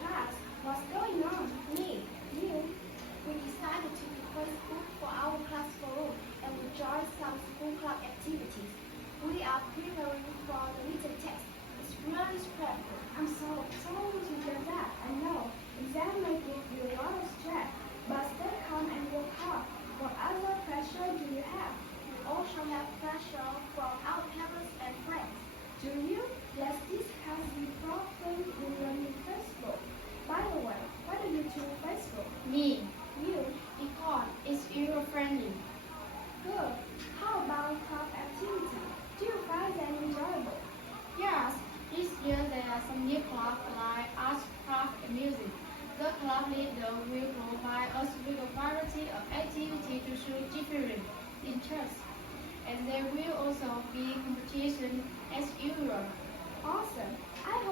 class. What's going on? Me, you, we decided to request food for our class forum and we joined some school club activities. We are preparing for the written test. It's really stressful. I'm so sorry to hear that. I know exam may give you a lot of stress, but stay calm and work hard. What other pressure do you have? We also have pressure from our parents and friends. Do you? Let's discuss the problem in learning Facebook. By the way, why do you choose Facebook? Me, You? because it's user-friendly. Good. How about club activity? Do you find them enjoyable? Yes, this year there are some new clubs like arts, craft, and music. The club leader will provide us with a variety of activities to show different interests. And there will also be competition as usual. Awesome. I